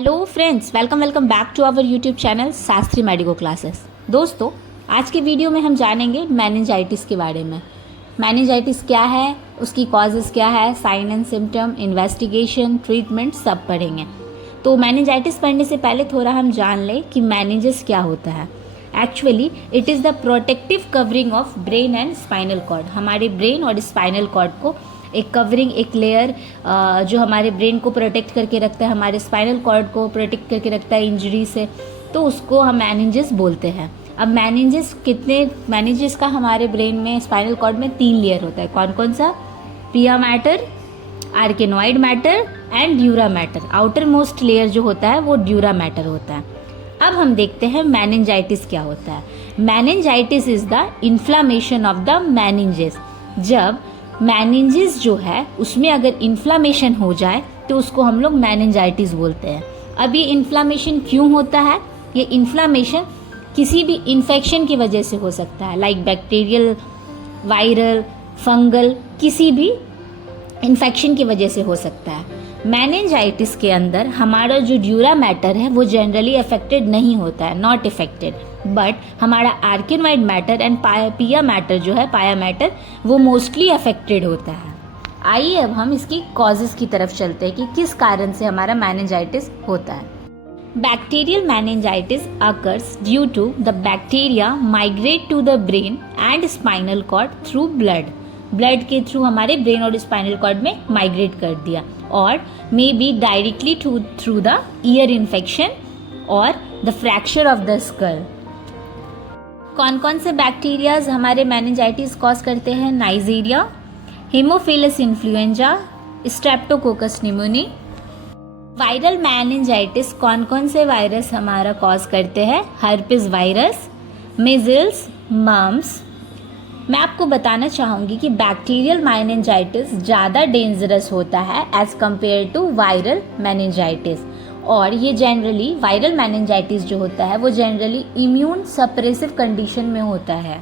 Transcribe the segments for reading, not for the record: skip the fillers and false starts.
Hello friends, welcome back to our YouTube channel Shastri medico classes. दोस्तों, आज के video में हम जानेंगे मेनिंजाइटिस के बारे में। मेनिंजाइटिस क्या है, उसकी कॉजेज़ क्या है, sign and symptom, investigation, treatment सब पढ़ेंगे। तो मेनिंजाइटिस पढ़ने से पहले थोड़ा हम जान लें कि मेनिंजेस क्या होता है। Actually it is the protective covering of brain and spinal cord. हमारे ब्रेन और स्पाइनल कॉर्ड को एक कवरिंग, एक लेयर जो हमारे ब्रेन को प्रोटेक्ट करके रखता है, हमारे स्पाइनल कॉर्ड को प्रोटेक्ट करके रखता है इंजरी से, तो उसको हम मेनिंजेस बोलते हैं। अब मेनिंजेस का हमारे ब्रेन में, स्पाइनल कॉर्ड में 3 लेयर होता है। कौन कौन सा? Pia mater, arachnoid mater and dura mater. Outer most layer जो होता है वो ड्यूरा मैटर होता है। अब हम देखते हैं मेनिंजाइटिस क्या होता है। Meningitis is the inflammation of the meninges. जब मेनिंजेस जो है उसमें अगर इन्फ्लामेशन हो जाए तो उसको हम लोग मेनिंजाइटिस बोलते हैं। अब ये इन्फ्लामेशन क्यों होता है? ये इन्फ्लामेशन किसी भी इन्फेक्शन की वजह से हो सकता है, लाइक बैक्टीरियल, वायरल, फंगल, किसी भी इन्फेक्शन की वजह से हो सकता है। मेनिंजाइटिस के अंदर हमारा जो ड्यूरा मैटर है वो जनरली अफेक्टेड नहीं होता है, नॉट अफेक्टेड, बट हमारा आर्केनॉइड मैटर एंड पिया मैटर जो है, पाया मैटर, वो मोस्टली अफेक्टेड होता है। आइए अब हम इसकी कॉजेज़ की तरफ चलते हैं कि किस कारण से हमारा मेनिंजाइटिस होता है। Bacterial meningitis occurs due to the bacteria migrate to the brain and spinal cord through blood के थ्रू हमारे ब्रेन और स्पाइनल कॉर्ड में माइग्रेट कर दिया, और may be directly through the ear infection और the fracture of the skull. कौन कौन से बैक्टीरियाज हमारे मेनिंजाइटिस कॉज करते हैं? Neisseria, haemophilus influenzae, streptococcus pneumoniae. Viral meningitis कौन कौन से वायरस हमारा कॉज करते हैं? Herpes virus, measles, mumps. मैं आपको बताना चाहूँगी कि बैक्टीरियल मेनिंजाइटिस ज़्यादा डेंजरस होता है as compare to viral meningitis, और ये जनरली वायरल मेनिंजाइटिस जो होता है वो जनरली इम्यून सप्रेसिव कंडीशन में होता है।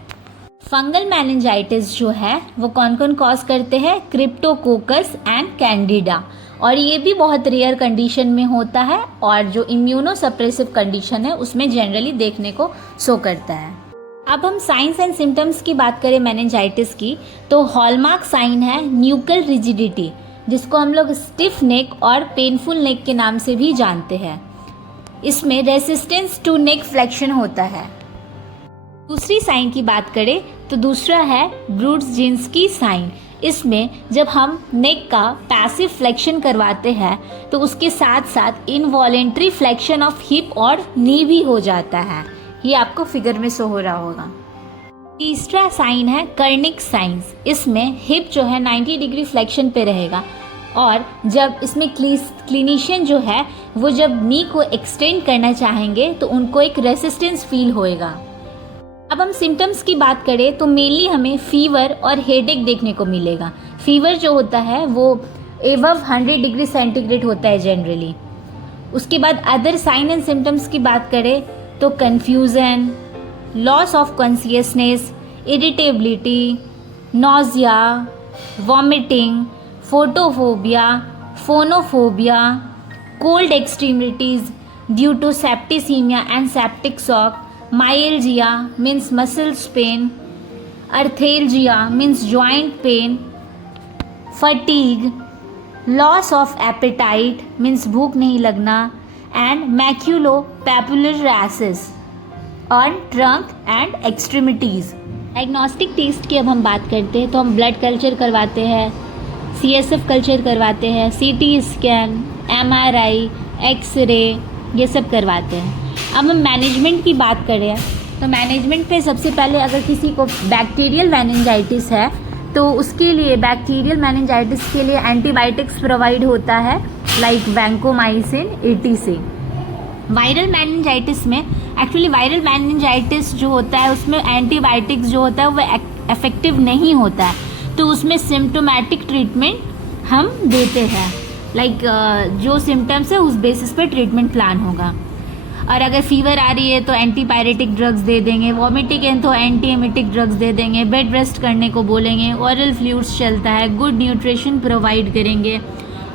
फंगल मेनिंजाइटिस जो है वो कौन कौन कॉज करते हैं? क्रिप्टोकोकस एंड कैंडिडा, और ये भी बहुत रेयर कंडीशन में होता है, और जो इम्यूनो सप्रेसिव कंडीशन है उसमें जनरली देखने को शो करता है। अब हम साइंस एंड सिम्टम्स की बात करें मेनिंजाइटिस की, तो हॉलमार्क साइन है न्यूकल रिजिडिटी, जिसको हम लोग स्टिफ नेक और पेनफुल नेक के नाम से भी जानते हैं। इसमें रेसिस्टेंस टू नेक फ्लेक्शन होता है। दूसरी साइन की बात करें तो दूसरा है ब्रूड्स-जिन्स्की साइन। इसमें जब हम नेक का पैसिव फ्लेक्शन करवाते हैं तो उसके साथ साथ इनवॉलेंट्री फ्लेक्शन ऑफ हिप और नी भी हो जाता है। ये आपको फिगर में शो हो रहा होगा। तीसरा साइन है कर्निक साइंस। इसमें हिप जो है 90 डिग्री फ्लेक्शन पे रहेगा, और जब इसमें क्लिनिशियन जो है वो जब नी को एक्सटेंड करना चाहेंगे तो उनको एक रेसिस्टेंस फील होएगा। अब हम सिम्टम्स की बात करें तो मेनली हमें फीवर और हेडेक देखने को मिलेगा। फीवर जो होता है वो एबव 100 डिग्री सेंटीग्रेड होता है जनरली। उसके बाद अदर साइन एंड सिम्टम्स की बात करें तो confusion, loss of consciousness, irritability, nausea, vomiting, photophobia, phonophobia, cold extremities due to septicaemia and septic shock, myalgia means muscles pain, arthralgia means joint pain, fatigue, loss of appetite means भूख नहीं लगना, and maculopapular rashes on trunk and extremities. Diagnostic test की अब हम बात करते हैं तो हम ब्लड कल्चर करवाते हैं, CSF कल्चर करवाते हैं, CT स्कैन, MRI, एक्सरे, ये सब करवाते हैं। अब हम मैनेजमेंट की बात करें तो मैनेजमेंट पे सबसे पहले अगर किसी को बैक्टीरियल मेनिंजाइटिस है तो उसके लिए, बैक्टीरियल मेनिंजाइटिस के लिए एंटीबायोटिक्स प्रोवाइड होता है, like vancomycin, ETC। Viral meningitis में, एक्चुअली वायरल मेनिंजाइटिस जो होता है उसमें एंटीबायोटिक्स जो होता है वो इफेक्टिव नहीं होता है, तो उसमें सिम्टोमेटिक ट्रीटमेंट हम देते हैं, लाइक जो सिम्टम्स है उस बेसिस पे ट्रीटमेंट प्लान होगा। और अगर फीवर आ रही है तो एंटीपायरेटिक ड्रग्स दे देंगे, वॉमिटिंग है तो एंटी एमिटिक ड्रग्स दे देंगे, बेड रेस्ट करने को बोलेंगे, ओरल फ्लूइड्स चलता है, गुड न्यूट्रिशन प्रोवाइड करेंगे,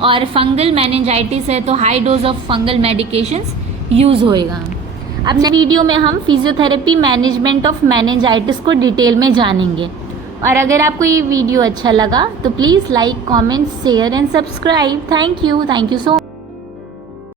और फंगल मेनिंजाइटिस है तो high dose of fungal medications use होएगा। अब नए वीडियो में हम फिजियोथेरेपी मैनेजमेंट ऑफ मेनिंजाइटिस को डिटेल में जानेंगे। और अगर आपको ये वीडियो अच्छा लगा तो please like, comment, share and subscribe. Thank you so